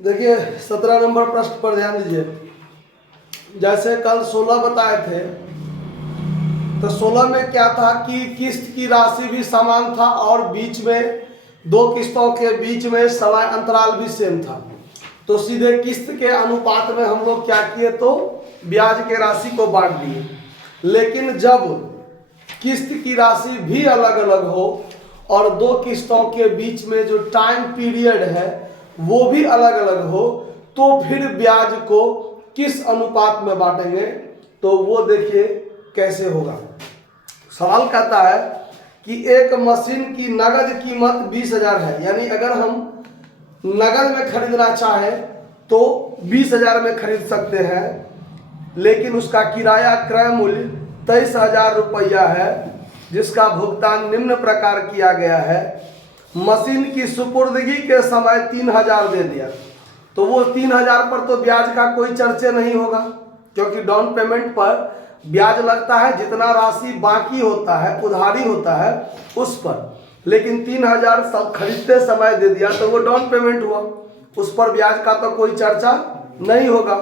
देखिए 17 नंबर प्रश्न पर ध्यान दीजिए। जैसे कल 16 बताए थे, तो 16 में क्या था कि किस्त की राशि भी समान था और बीच में दो किस्तों के बीच में समय अंतराल भी सेम था। तो सीधे किस्त के अनुपात में हम लोग क्या किए, तो ब्याज के राशि को बांट दिए। लेकिन जब किस्त की राशि भी अलग अलग हो और दो किस्तों के बीच में जो टाइम पीरियड है वो भी अलग अलग हो, तो फिर ब्याज को किस अनुपात में बांटेंगे, तो वो देखिए कैसे होगा। सवाल कहता है कि एक मशीन की नगद कीमत 20,000 है, यानी अगर हम नगद में खरीदना चाहें तो 20,000 में खरीद सकते हैं, लेकिन उसका किराया क्रय मूल्य 23,000 रुपया है, जिसका भुगतान निम्न प्रकार किया गया है। मशीन की सुपुर्दगी के समय 3,000 दे दिया, तो वो 3,000 पर तो ब्याज का कोई चर्चे नहीं होगा, क्योंकि डाउन पेमेंट पर ब्याज लगता है जितना राशि बाकी होता है, उधारी होता है उस पर। लेकिन 3,000 सब खरीदते समय दे दिया तो वो डाउन पेमेंट हुआ, उस पर ब्याज का तो कोई चर्चा नहीं होगा।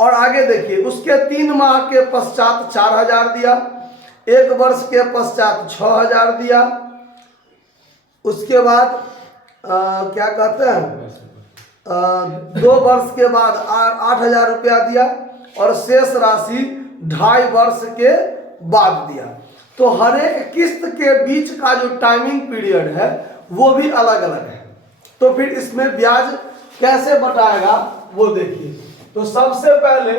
और आगे देखिए, उसके 3 माह के पश्चात 4,000 दिया, 1 वर्ष के पश्चात 6,000 दिया, उसके बाद क्या कहते हैं 2 वर्ष के बाद 8,000 रुपया दिया, और शेष राशि 2.5 वर्ष के बाद दिया। तो हर एक किस्त के बीच का जो टाइमिंग पीरियड है वो भी अलग अलग है। तो फिर इसमें ब्याज कैसे बटाएगा वो देखिए। तो सबसे पहले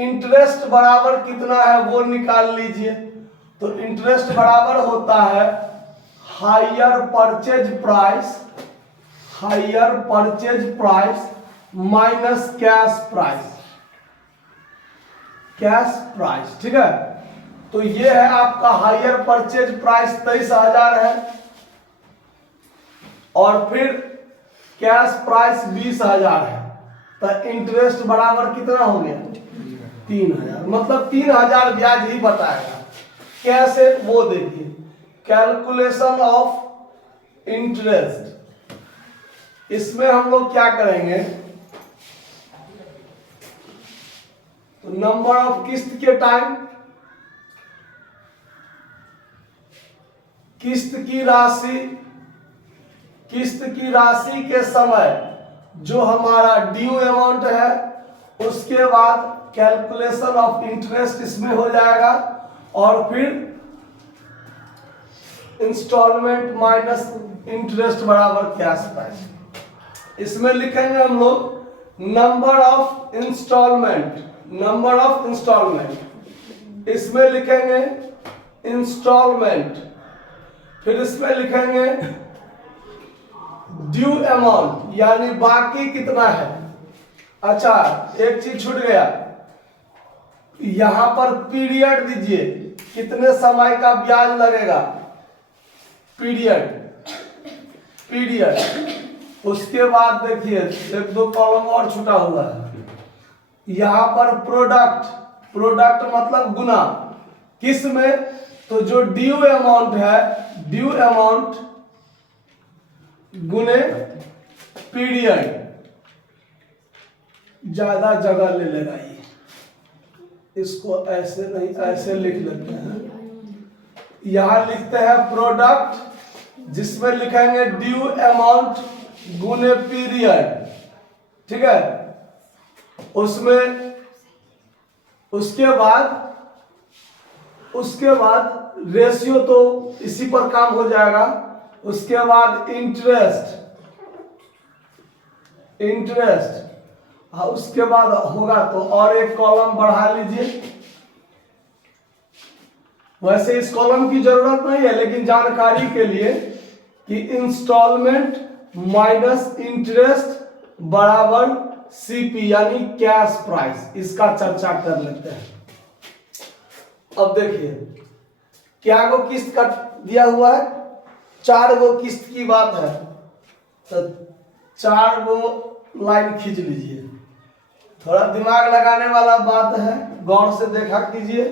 इंटरेस्ट बराबर कितना है वो निकाल लीजिए। तो इंटरेस्ट बराबर होता है hire purchase price minus cash price, ठीक है। तो ये है आपका हायर परचेज प्राइस 23,000 है, और फिर कैश प्राइस 20,000 है। तो इंटरेस्ट बराबर कितना हो गया 3,000, मतलब 3,000 ब्याज ही बताएगा। कैसे वो देखिए, कैलकुलेशन ऑफ इंटरेस्ट। इसमें हम लोग क्या करेंगे, तो नंबर ऑफ किस्त के टाइम, किस्त की राशि के समय जो हमारा ड्यू अमाउंट है, उसके बाद कैलकुलेशन ऑफ इंटरेस्ट इसमें हो जाएगा, और फिर इंस्टॉलमेंट माइनस इंटरेस्ट बराबर कैश प्राइस। इसमें लिखेंगे हम लोग नंबर ऑफ इंस्टॉलमेंट, इसमें लिखेंगे इंस्टॉलमेंट, फिर इसमें लिखेंगे ड्यू अमाउंट, यानी बाकी कितना है। अच्छा, एक चीज छूट गया, यहां पर पीरियड दीजिए, कितने समय का ब्याज लगेगा, पीरियड। उसके बाद देखिए 1-2 कॉलम और छूटा हुआ है, यहां पर प्रोडक्ट मतलब गुना, किस में, तो जो ड्यू अमाउंट है, ड्यू अमाउंट गुने पीरियड, ज्यादा जगह ले लेगा ये, इसको ऐसे नहीं ऐसे लिख लेते हैं। यहां लिखते हैं प्रोडक्ट, जिसमें लिखेंगे ड्यू अमाउंट गुने पीरियड, ठीक है। उसमें उसके बाद रेशियो तो इसी पर काम हो जाएगा। उसके बाद इंटरेस्ट, उसके बाद होगा तो और एक कॉलम बढ़ा लीजिए। वैसे इस कॉलम की जरूरत नहीं है, लेकिन जानकारी के लिए कि इंस्टॉलमेंट माइनस इंटरेस्ट बराबर सीपी यानी कैश प्राइस, इसका चर्चा कर लेते हैं। अब देखिए क्या गो किस्त का दिया हुआ है, 4 गो किस्त की बात है, तो 4 गो लाइन खींच लीजिए। थोड़ा दिमाग लगाने वाला बात है, गौर से देखा कीजिए।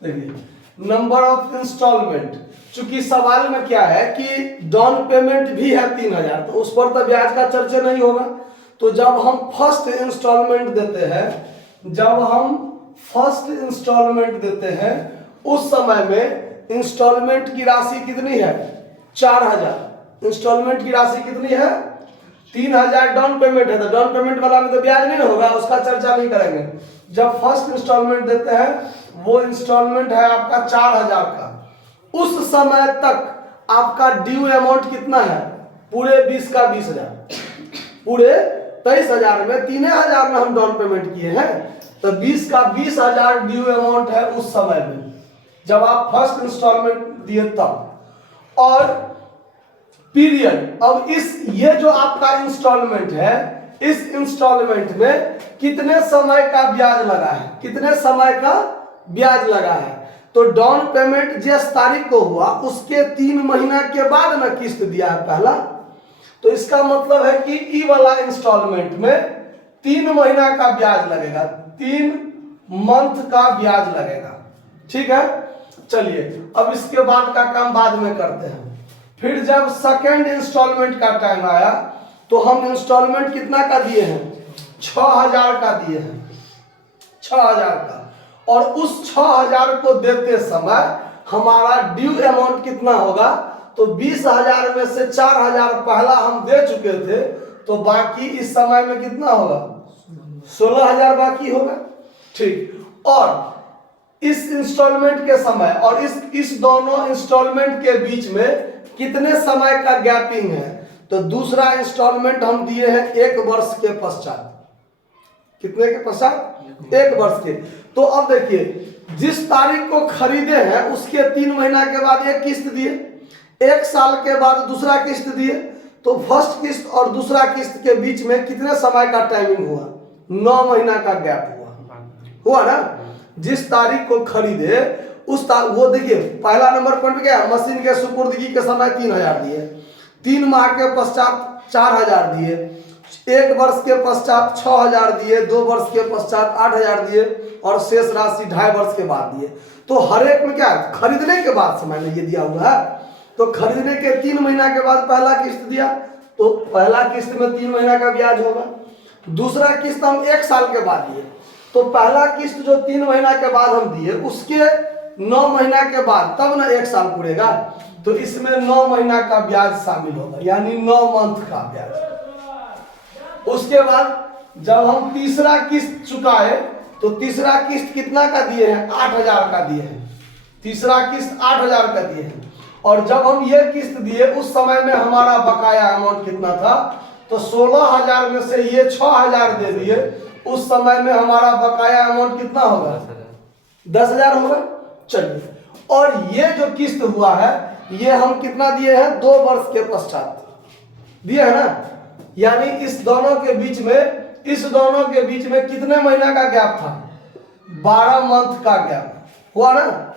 देखिए नंबर ऑफ इंस्टॉलमेंट, चूंकि सवाल में क्या है कि डाउन पेमेंट भी है 3000, तो उस पर तो ब्याज का चर्चा नहीं होगा। तो जब हम फर्स्ट इंस्टॉलमेंट देते हैं, जब हम फर्स्ट इंस्टॉलमेंट देते हैं उस समय में इंस्टॉलमेंट की राशि कितनी है? 4000। इंस्टॉलमेंट की राशि कितनी है? 3000 डाउन पेमेंट है, तो डाउन पेमेंट वाला में तो ब्याज नहीं होगा, उसका चर्चा नहीं करेंगे। जब फर्स्ट इंस्टॉलमेंट देते हैं वो इंस्टॉलमेंट है आपका 4000 का, उस समय तक आपका ड्यू अमाउंट कितना है? पूरे 20 का 20000, पूरे 23000 में 3000 में हम डाउन पेमेंट किए हैं, तो 20 का 20000 ड्यू अमाउंट है उस समय में जब आप फर्स्ट इंस्टॉलमेंट दिए तब। और पीरियड, अब ये जो आपका इंस्टॉलमेंट है, इस इंस्टॉलमेंट में कितने समय का ब्याज लगा है? कितने समय का ब्याज लगा है? तो डाउन पेमेंट जिस तारीख को हुआ उसके 3 महीना के बाद ना किस्त दिया है पहला, तो इसका मतलब है कि ई वाला इंस्टॉलमेंट में 3 महीना का ब्याज लगेगा, 3 मंथ का ब्याज लगेगा। ठीक है, चलिए अब इसके बाद का काम बाद में करते हैं। फिर जब सेकेंड इंस्टॉलमेंट का टाइम आया तो हम इंस्टॉलमेंट कितना का दिए हैं? 6000 का दिए हैं, 6000 का। और उस 6000 को देते समय हमारा ड्यू अमाउंट कितना होगा? तो 20000 में से 4000 पहला हम दे चुके थे, तो बाकी इस समय में कितना होगा? 16000 बाकी होगा। ठीक, और इस इंस्टॉलमेंट के समय और इस दोनों इंस्टॉलमेंट के बीच में कितने समय का गैपिंग है? तो दूसरा इंस्टॉलमेंट हम दिए हैं 1 वर्ष के पश्चात। कितने के पश्चात? 1 वर्ष के। तो अब देखिए, जिस तारीख को खरीदे हैं उसके 3 महीना के बाद एक किस्त दिए, 1 साल के बाद दूसरा किस्त दिए, तो फर्स्ट किस्त और दूसरा किस्त के बीच में कितने समय का टाइमिंग हुआ? 9 महीना का गैप हुआ ना। जिस तारीख को खरीदे वो देखिए पहला नंबर पॉइंट क्या है? मशीन के सुपुर्दगी के समय 3000 दिए, 3 माह के पश्चात 4000 दिए, 1 वर्ष के पश्चात 6000 दिए, 2 वर्ष के पश्चात 8000 दिए, और शेष राशि 2.5 वर्ष के बाद दिए। तो हर एक में क्या खरीदने के बाद समय में ये दिया हुआ है। तो खरीदने के 3 महीना के बाद पहला किस्त दिया, तो पहला किस्त में 3 महीना का ब्याज होगा। दूसरा किस्त हम 1 साल के बाद दिए, तो पहला किस्त जो 3 महीना के बाद हम दिए उसके 9 महीना के बाद तब ना 1 साल पूरेगा, तो इसमें 9 महीना का ब्याज शामिल होगा, यानी 9 मंथ का ब्याज। उसके बाद जब हम तीसरा किस्त चुकाए तो तीसरा किस्त कितना का दिए हैं? 8000 का दिए हैं, तीसरा किस्त 8000 का दिए हैं। और जब हम ये किस्त दिए उस समय में हमारा बकाया अमाउंट कितना था? तो 16000 में से ये 6000 दे दिए, उस समय में हमारा बकाया अमाउंट कितना होगा? 10000 होगा। चलिए, और ये जो किस्त हुआ है ये हम कितना दिए हैं? 2 वर्ष के पश्चात दिए है ना, यानी इस दोनों के बीच में कितने महीना का गैप था? 12 मंथ का गैप हुआ ना।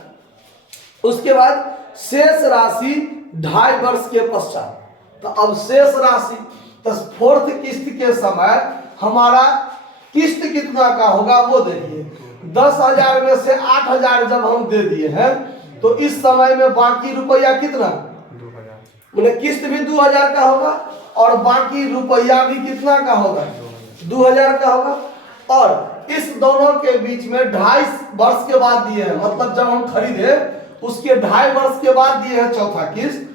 उसके बाद शेष राशि 2.5 वर्ष के पश्चात, तो अब शेष राशि तो फोर्थ किस्त के समय हमारा किस्त कितना का होगा वो देखिए। 10000 में से 8000 जब हम दे दिए हैं तो इस समय में बाकी रुपया कितना? 2000। मतलब किस्त भी 2000 का होगा और बाकी रुपया भी कितना का होगा? 2000 का होगा। और इस दोनों के बीच में 2.5 वर्ष के बाद दिए हैं, मतलब जब हम खरीदे उसके 2.5 वर्ष के बाद दिए हैं चौथा किस्त,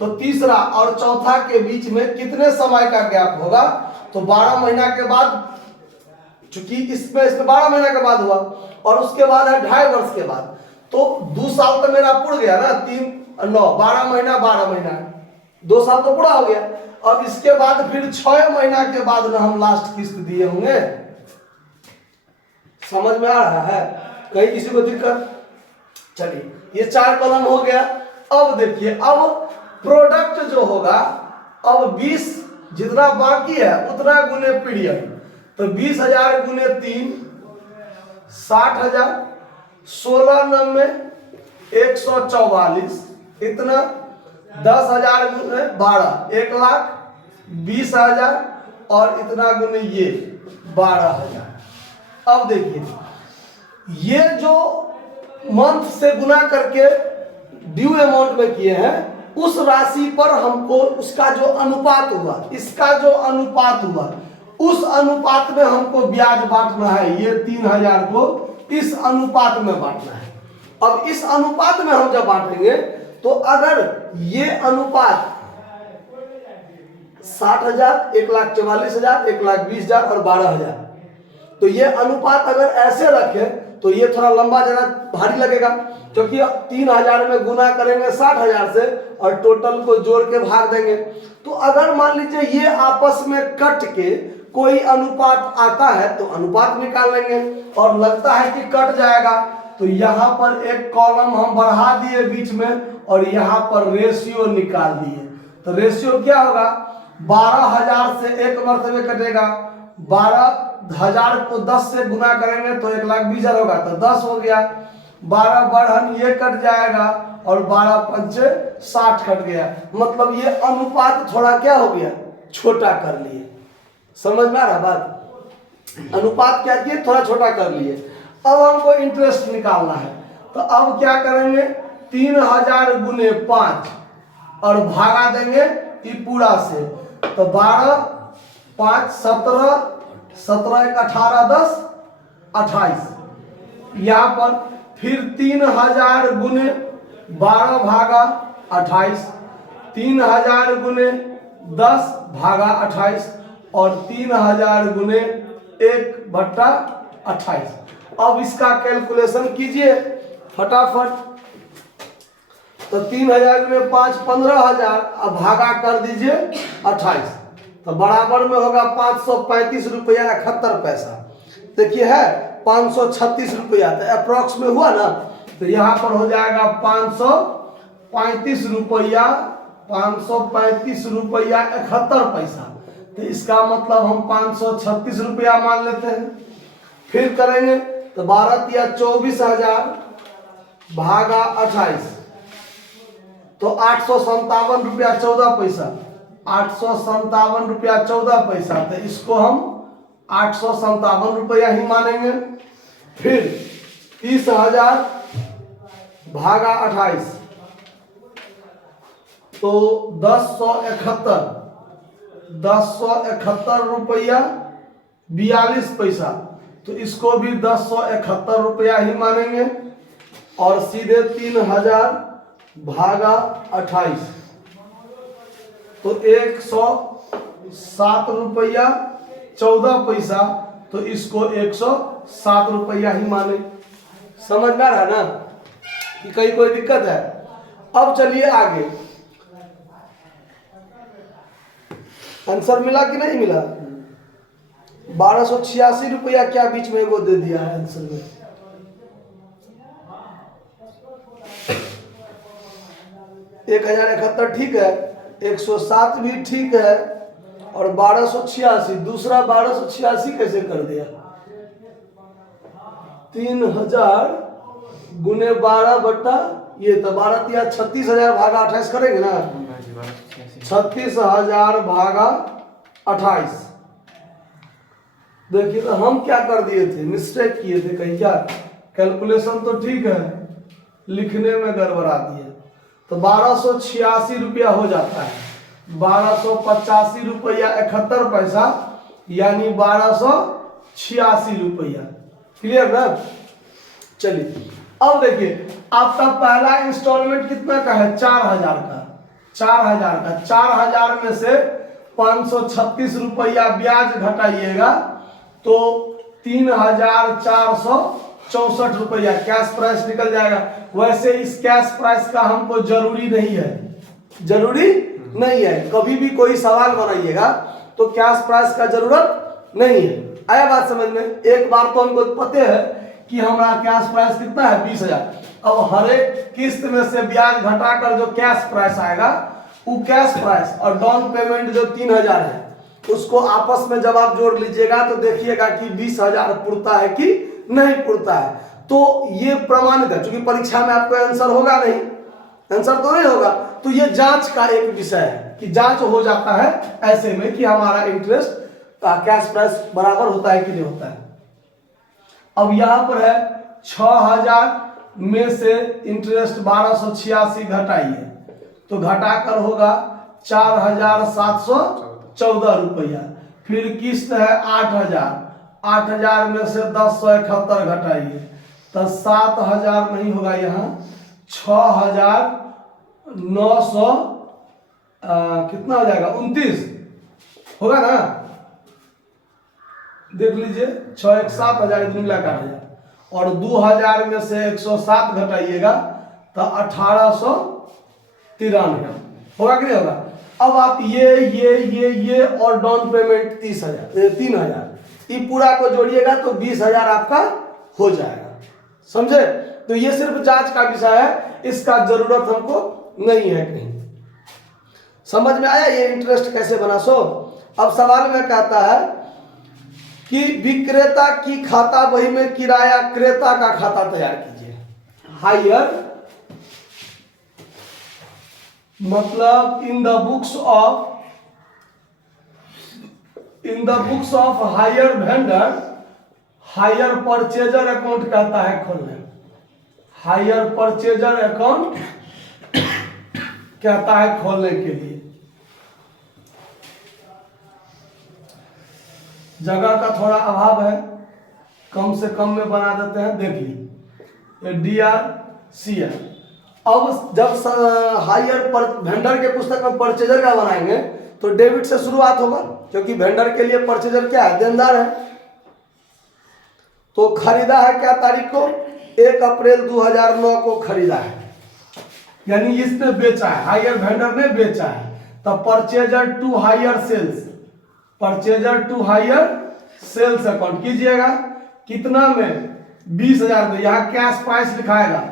तो तीसरा और चौथा के बीच में कितने समय का गैप होगा? तो 12 महीना के बाद, चूंकि इसमें 12 महीना के बाद हुआ, और उसके बाद है 2.5 वर्ष के बाद, तो 2 साल तो मेरा पुड़ गया ना, 3 9 12 महीना 12 महीना 2 साल तो पूरा हो गया। और इसके बाद फिर 6 महीना के बाद ना हम लास्ट किस्त दिए होंगे। समझ में आ रहा है? कहीं किसी को दिक्कत? चलिए, ये 4 कॉलम हो गया। अब देखिए, अब प्रोडक्ट जो होगा, अब 20 जितना बाकी है उतना गुने पीरियड, तो 20000 गुने 3 60000, 16 90 144, इतना 10000 गुने 12 1,20,000, और इतना गुने ये 12000। अब देखिए, ये जो मंथ से गुना करके ड्यू अमाउंट में किए हैं, उस राशि पर हमको उसका जो अनुपात हुआ, इसका जो अनुपात हुआ, उस अनुपात में हमको ब्याज बांटना है। ये 3000 को इस अनुपात में बांटना है। अब इस अनुपात में हम जब बांटेंगे तो अगर ये अनुपात 60,000, 1,44,000, 1,20,000 और 12,000, तो ये अनुपात अगर ऐसे रखें तो ये थोड़ा लंबा जाना भारी लगेगा, क्योंकि 3000 में गुना करेंगे 60,000 से और टोटल को जोड़ के भाग देंगे। तो अगर मान लीजिए ये आपस में कट के कोई अनुपात आता है तो अनुपात निकाल लेंगे, और लगता है कि कट जाएगा तो यहाँ पर एक कॉलम हम बढ़ा दिए बीच में और यहाँ पर रेशियो निकाल दिए। तो रेशियो क्या होगा, 12,000 से एक मरतबे कटेगा, 12,000 को 10 से गुना करेंगे तो 1,20,000 होगा, तो 10 हो गया, 12 बढ़न ये कट जाएगा और 12 पंचे 60 कट गया। मतलब ये अनुपात थोड़ा क्या हो गया, छोटा कर लिए। समझ में आ रहा बात, अनुपात क्या किए, थोड़ा छोटा कर लिए। अब हमको इंटरेस्ट निकालना है, तो अब क्या करेंगे, 3000 गुने 5 और भागा देंगे ये पूरा से, तो 12, 5, 17, 17 1 18, 10, 28। यहाँ पर फिर 3000 गुने 12 भागा 28, 3000 गुने 10 भागा 28 और 3000 गुने 1/28। अब इसका कैलकुलेशन कीजिए फटाफट। तो 3000 गुने 5 15,000, अब भागा कर दीजिए 28, तो बराबर में होगा 535 रुपया 71 पैसा। देखिए है 536 रुपया, तो अप्रॉक्स में हुआ ना, तो यहाँ पर हो जाएगा 535 रुपया, 535 रुपया 71 पैसा। तो इसका मतलब हम 536 रुपया मान लेते हैं। फिर करेंगे तो 12 या 24,000 भागा 28, तो 857 रुपया 14 पैसा, 857 रुपया 14 पैसा। तो इसको हम 857 रुपया ही मानेंगे। फिर 30,000 भागा 28, तो 1071 रुपया 42 पैसा, तो इसको भी 1071 रुपया ही मानेंगे। और सीधे 3000 भागा 28, तो 107 रुपया 14 पैसा, तो इसको 107 रुपया ही माने। समझ में आ रहा है ना कि कहीं कोई दिक्कत है। अब चलिए आगे, आंसर मिला कि नहीं मिला, 1286 रुपया क्या बीच में वो दे दिया है आंसर में। एक 1071 ठीक है, 107 भी ठीक है, और 1286, दूसरा 1286 कैसे कर दिया, 3000 गुने 12 बट्टा ये, तो 12 या 36,000 भागा 28 करेंगे ना, 36,000 भागा 28। देखिए तो हम क्या कर दिए थे, मिस्टेक किए थे कहीं, क्या कैलकुलेशन तो ठीक है, लिखने में गड़बड़ा दिए। तो 1286 रुपया हो जाता है, 1285 रुपया 71 पैसा, यानी 1286 रुपया। क्लियर ना। चलिए अब देखिए, आपका पहला इंस्टॉलमेंट कितना का है, 4000 का, 4000 का, 4000 में से 536 रुपया ब्याज घटाइएगा तो 3464 रुपया कैश प्राइस निकल जाएगा। वैसे इस कैश प्राइस का हमको जरूरी नहीं है, जरूरी नहीं है। कभी भी कोई सवाल बनाइएगा तो कैश प्राइस का जरूरत नहीं है। आया बात समझ में। एक बार तो हमको पता है कि हमारा कैश प्राइस कितना है, 20,000। अब हर एक किस्त में से ब्याज घटाकर जो कैश प्राइस आएगा वो कैश प्राइस और डाउन पेमेंट जो 3000 है उसको आपस में जब आप जोड़ लीजिएगा तो देखिएगा कि 20,000 पुरता है कि नहीं पुरता है। तो ये प्रमाणित है, क्योंकि परीक्षा में आपको आंसर होगा नहीं, आंसर तो नहीं होगा, तो ये जांच का एक विषय है कि जांच हो जाता है ऐसे में कि हमारा इंटरेस्ट कैश प्राइस बराबर होता है कि नहीं होता है। अब यहाँ पर है 6,000 में से इंटरेस्ट 1286 घटाइए तो घटाकर होगा 4714 रुपया। फिर किस्त है 8000 में से 1071 घटाइए तो 7000 नहीं होगा, यहाँ 6900 कितना हो जाएगा 29 होगा ना, देख लीजिए 6 1 7000 मिलाकर हजार और 2000 में से 107 घटाइएगा तो 1893 होगा कि नहीं होगा। अब आप ये और डाउन पेमेंट 3000 ये पूरा को जोड़िएगा तो 20,000 आपका हो जाएगा, समझे। तो ये सिर्फ जांच का विषय है, इसका जरूरत हमको नहीं है कहीं। समझ में आया ये इंटरेस्ट कैसे बना। सो अब सवाल में कहता है कि विक्रेता की खाता बही में किराया क्रेता का खाता तैयार कीजिए। हायर मतलब in the books of hire vendor, hire purchaser account कहता है खोलने, हायर परचेजर अकाउंट कहता है खोलने के लिए। जगह का थोड़ा अभाव है, कम से कम में बना देते हैं। देखिए DRCL। अब जब हायर वेंडर के पुस्तक में परचेजर का बनाएंगे तो डेबिट से शुरुआत होगा, क्योंकि वेंडर के लिए परचेजर क्या है, देनदार है। तो खरीदा है क्या तारीख को, 1 अप्रैल 2009 को खरीदा है, यानी इसने बेचा है, हायर वेंडर ने बेचा है। तो purchaser to hire sales, purchaser to hire sales account कीजिएगा कितना में 20,000 में, यहाँ कैश प्राइस लिखाएगा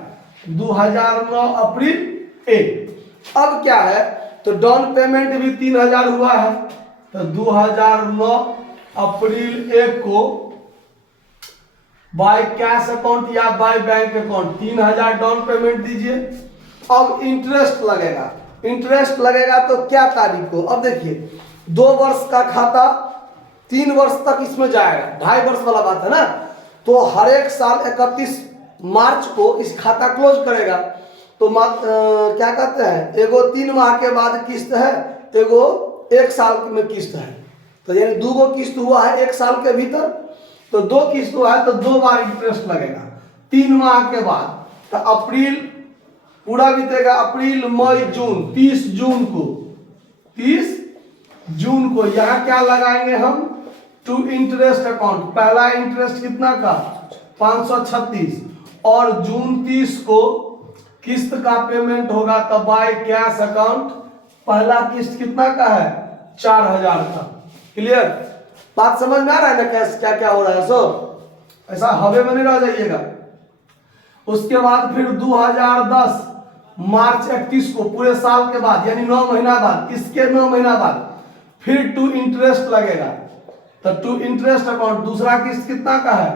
2009 अप्रैल 1। अब क्या है तो डाउन पेमेंट भी 3000 हुआ है तो 2009 अप्रैल 1 को बाय कैश अकाउंट या by bank account 3000 down payment दीजिए। अब इंटरेस्ट लगेगा, इंटरेस्ट लगेगा तो क्या तारीख को, अब देखिए 2 वर्ष का खाता 3 वर्ष तक इसमें जाएगा, 2.5 वर्ष वाला बात है ना। तो हर एक साल 31 मार्च को इस खाता क्लोज करेगा। तो क्या कहते हैं, एगो 3 माह के बाद किस्त है, एगो 1 साल में किस्त है। तो यानी 2 गो किस्त हुआ है 1 साल के भीतर, तो 2 किस्त हुआ है तो 2 बार इंटरेस्ट लगेगा 3 माह के बाद। तो अप्रैल पूरा बीतेगा, अप्रैल मई जून, 30 जून को, 30 जून को यहाँ क्या लगाएंगे हम, टू इंटरेस्ट अकाउंट। पहला इंटरेस्ट कितना का 536 और जून 30 को किस्त का पेमेंट होगा। तो बाय कैश अकाउंट पहला किस्त कितना का है 4000 का। क्लियर, बात समझ में आ रहा है ना, कैसे क्या क्या हो रहा है। सो ऐसा हवे में नहीं रह जाइएगा। उसके बाद फिर 2010 मार्च 31 को पूरे साल के बाद यानी 9 महीना बाद, इसके 9 महीना बाद फिर टू इंटरेस्ट लगेगा। तो टू इंटरेस्ट अकाउंट दूसरा किस्त कितना का है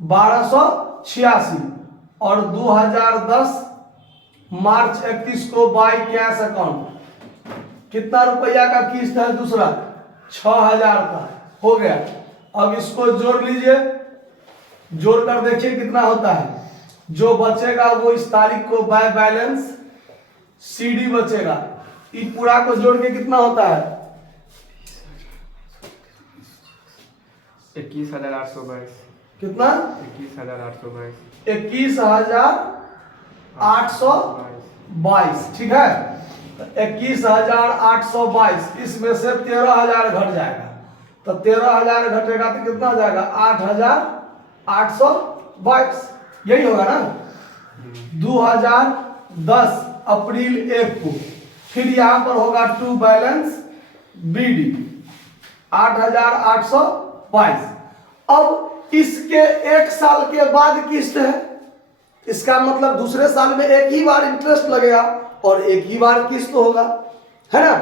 1286 और 2010 मार्च 31 को बाय कैश अकाउंट कितना रुपया का किस्त है दूसरा 6000 का हो गया। अब इसको जोड़ लीजिए, जोड़ कर देखिए कितना होता है। जो बचेगा वो इस तारीख को बाय बैलेंस CD बचेगा। इस पूरा को जोड़ के कितना होता है 21,822। कितना 21,822। 21,822। ठीक है, 21,822 इसमें से 13,000 घट जाएगा। तो 13,000 घटेगा तो कितना हो जाएगा 8,822, यही होगा ना। 2010 अप्रैल 1 को फिर यहां पर होगा टू बैलेंस BD 8,822। अब इसके 1 साल के बाद किस्त है, इसका मतलब दूसरे साल में एक ही बार इंटरेस्ट लगेगा और एक ही बार किस्त होगा, है ना।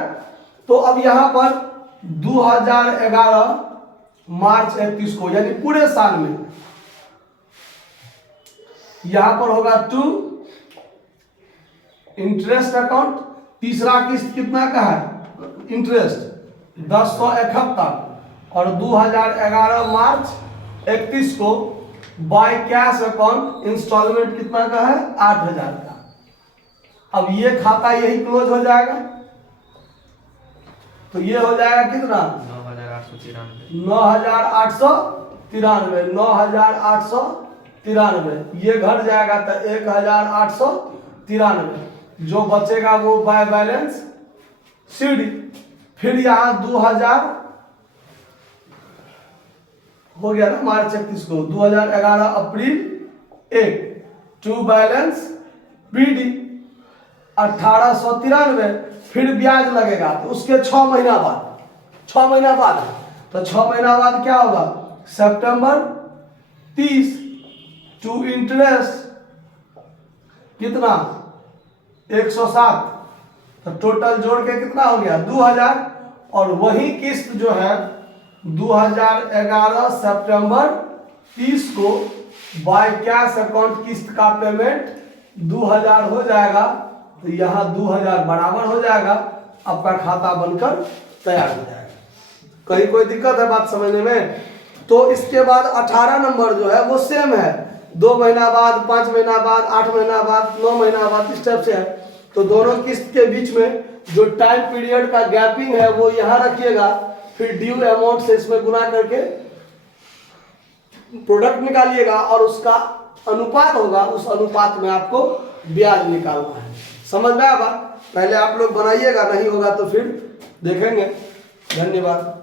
तो अब यहां पर 2011 मार्च 31 को यानी पूरे साल में यहां पर होगा टू इंटरेस्ट अकाउंट। तीसरा किस्त कितना का है इंटरेस्ट 1071 और 2011 मार्च 31 को बाय कैश अकाउंट इंस्टॉलमेंट कितना का है 8,000 का। अब ये खाता यही क्लोज हो जाएगा, तो ये हो जाएगा कितना 9,893। 9,893, 9,893 ये घट जाएगा तो 1,893 जो बचेगा वो बाय बैलेंस शीट। फिर यहाँ 2,000 हो गया ना मार्च 31 को, 2011 अप्रैल 1 टू बैलेंस बीडी 1893, फिर ब्याज लगेगा तो उसके 6 महीना बाद, 6 महीना बाद, तो 6 महीना बाद क्या होगा सितंबर 30 टू इंटरेस्ट कितना 107, तो टोटल जोड़ के कितना हो गया 2,000। और वही किस्त जो है 2011 सितंबर 30 को बाय कैश अकाउंट किस्त का पेमेंट 2,000 हो जाएगा, तो यहाँ 2,000 बराबर हो जाएगा, आपका खाता बनकर तैयार हो जाएगा। कहीं कोई दिक्कत है बात समझने में? तो इसके बाद 18 नंबर जो है वो सेम है, 2 महीना बाद, 5 महीना बाद, 8 महीना बाद, 9 महीना बाद, इस टाइप से है। तो दोनों किस्त के बीच में जो टाइम पीरियड का गैपिंग है वो यहाँ रखिएगा, फिर ड्यू अमाउंट से इसमें गुना करके प्रोडक्ट निकालिएगा और उसका अनुपात होगा, उस अनुपात में आपको ब्याज निकालना है। समझ में आया बात? पहले आप लोग बनाइएगा, नहीं होगा तो फिर देखेंगे। धन्यवाद।